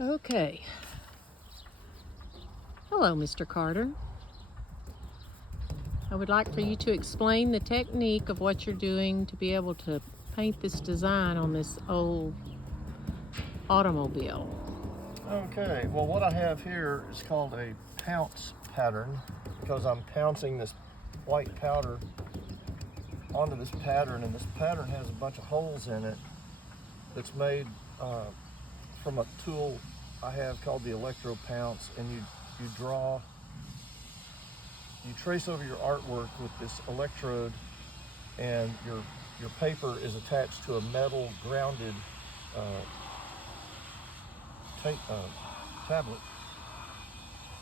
Okay. Hello, Mr. Carter. I would like for you to explain the technique of what you're doing to be able to paint this design on this old automobile. Okay, well what I have here is called a pounce pattern because I'm pouncing this white powder onto this pattern, and this pattern has a bunch of holes in it that's made from a tool I have called the electro pounce, and you trace over your artwork with this electrode, and your paper is attached to a metal grounded tablet,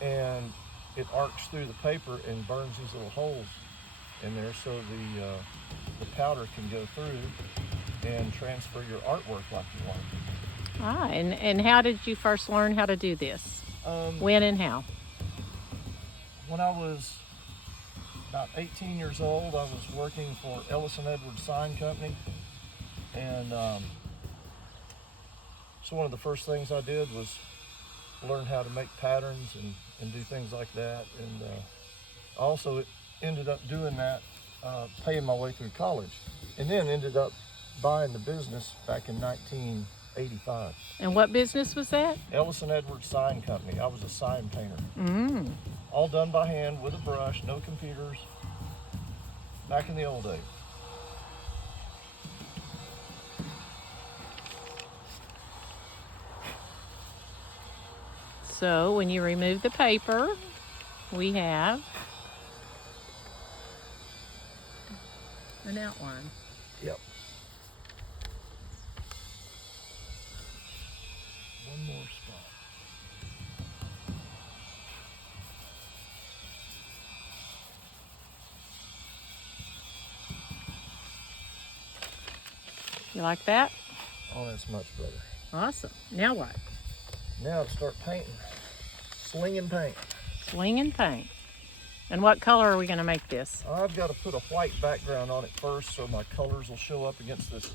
and it arcs through the paper and burns these little holes in there so the powder can go through and transfer your artwork like you want. And how did you first learn how to do this? When and how? When I was about 18 years old, I was working for Ellison Edwards Sign Company, and so one of the first things I did was learn how to make patterns and do things like that, and I also ended up doing that, paying my way through college, and then ended up buying the business back in 1985. And what business was that? Ellison Edwards Sign Company. I was a sign painter. Mm. All done by hand with a brush, no computers, back in the old days. So when you remove the paper, we have an outline. Yep. One more spot. You like that? Oh, that's much better. Awesome. Now what? Now to start painting. Slinging paint. Swing and paint. And what color are we going to make this? I've got to put a white background on it first so my colors will show up against this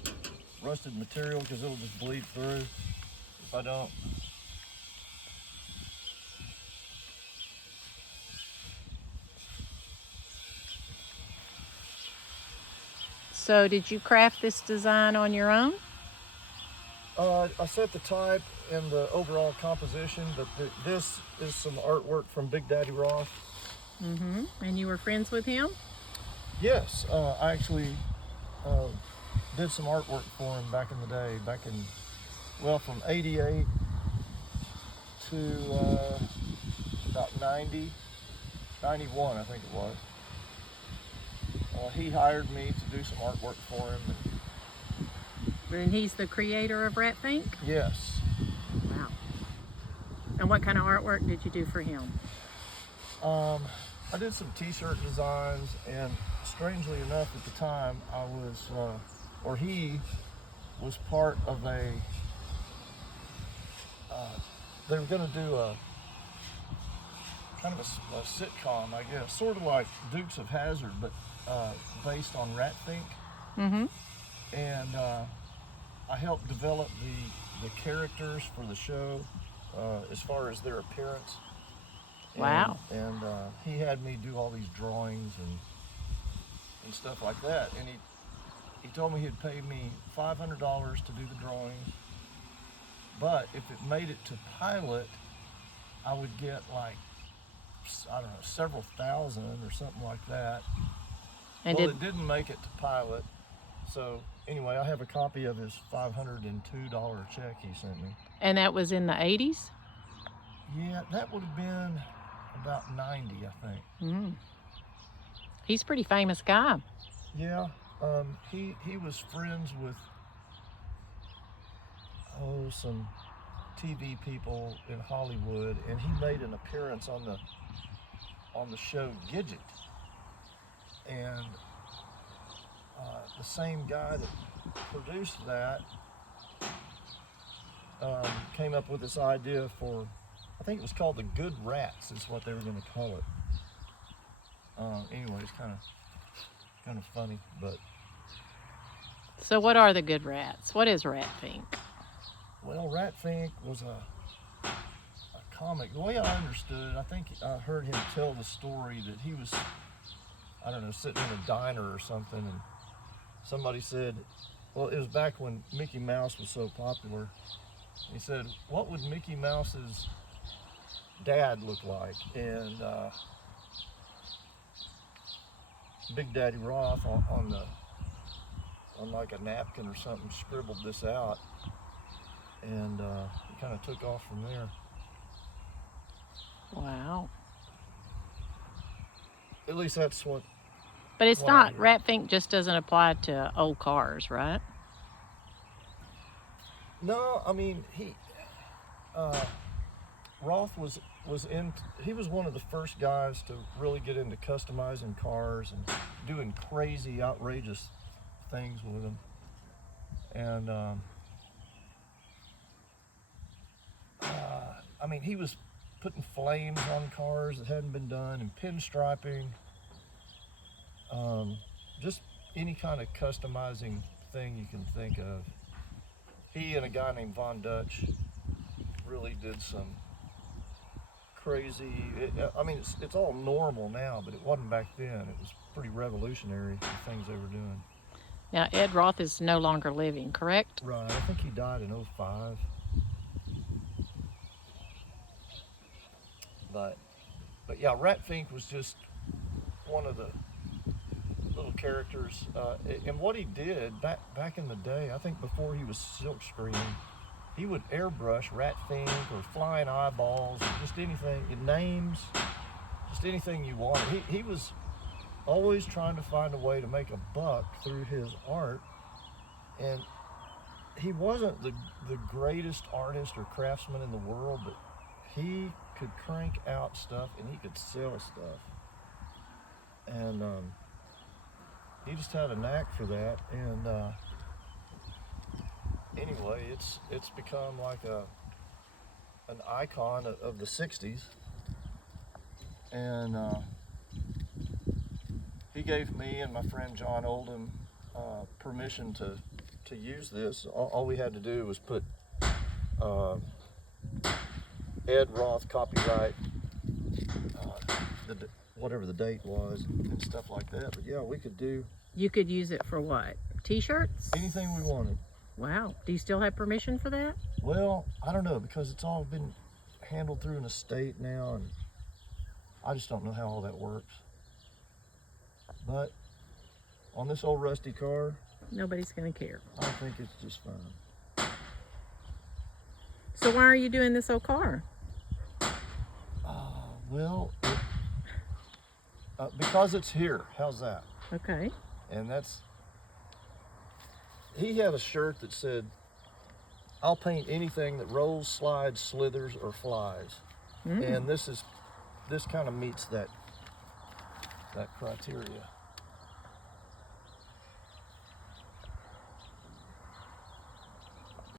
rusted material, because it'll just bleed through if I don't. So did you craft this design on your own? I set the type and the overall composition, but this is some artwork from Big Daddy Ross. Mm-hmm. And you were friends with him? Yes, I actually did some artwork for him back in the day, from 88 to about 90, 91, I think it was. He hired me to do some artwork for him. And he's the creator of Rat Fink? Yes. Wow. And what kind of artwork did you do for him? I did some t-shirt designs, and strangely enough at the time he was part of they were going to do a kind of a sitcom, I guess, sort of like Dukes of Hazzard, but based on Rat Fink. Mm-hmm. And I helped develop the characters for the show as far as their appearance. Wow. And he had me do all these drawings and stuff like that. And he told me he'd pay me $500 to do the drawings, but if it made it to pilot, I would get like, I don't know, several thousand or something like that. And it didn't make it to pilot. So anyway, I have a copy of his $502 check he sent me. And that was in the 80s? Yeah, that would have been about 90, I think. Mm. He's a pretty famous guy. Yeah, he was friends with some TV people in Hollywood, and he made an appearance on the show Gidget. And the same guy that produced that came up with this idea for, I think it was called the Good Rats is what they were going to call it. Anyway, it's kind of funny, but. So what are the Good Rats? What is Rat Fink? Well, Rat Fink was comic. The way I understood it, I think I heard him tell the story that he was, I don't know, sitting in a diner or something, and somebody said, well, it was back when Mickey Mouse was so popular. He said, what would Mickey Mouse's dad look like? And Big Daddy Roth on like a napkin or something scribbled this out, and he kind of took off from there. Wow. At least that's what. But it's what I not, hear. Rat Fink just doesn't apply to old cars, right? No, I mean Roth was he was one of the first guys to really get into customizing cars and doing crazy, outrageous things with them. And I mean, he was putting flames on cars that hadn't been done, and pinstriping, just any kind of customizing thing you can think of. He and a guy named Von Dutch really did some crazy, I mean, it's all normal now, but it wasn't back then. It was pretty revolutionary, the things they were doing. Now, Ed Roth is no longer living, correct? Right, I think he died in '05. But yeah, Rat Fink was just one of the little characters. And what he did back in the day, I think before he was silkscreen, he would airbrush Rat Fink or flying eyeballs, or just anything, names, just anything you wanted. He was always trying to find a way to make a buck through his art. And he wasn't the greatest artist or craftsman in the world, but he could crank out stuff and he could sell stuff. And he just had a knack for that. And anyway, it's become like an icon of the '60s. And he gave me and my friend John Oldham permission to use this. All we had to do was put Ed Roth copyright, whatever the date was, and stuff like that. But yeah, we could do You could use it for what? T-shirts? anything we wanted. Wow. Do you still have permission for that? Well, I don't know, because it's all been handled through an estate now, and I just don't know how all that works. But on this old rusty car, Nobody's going to care. I think it's just fine. So why are you doing this old car? Well, because it's here. How's that? Okay. And he had a shirt that said, I'll paint anything that rolls, slides, slithers, or flies. And this kind of meets that criteria.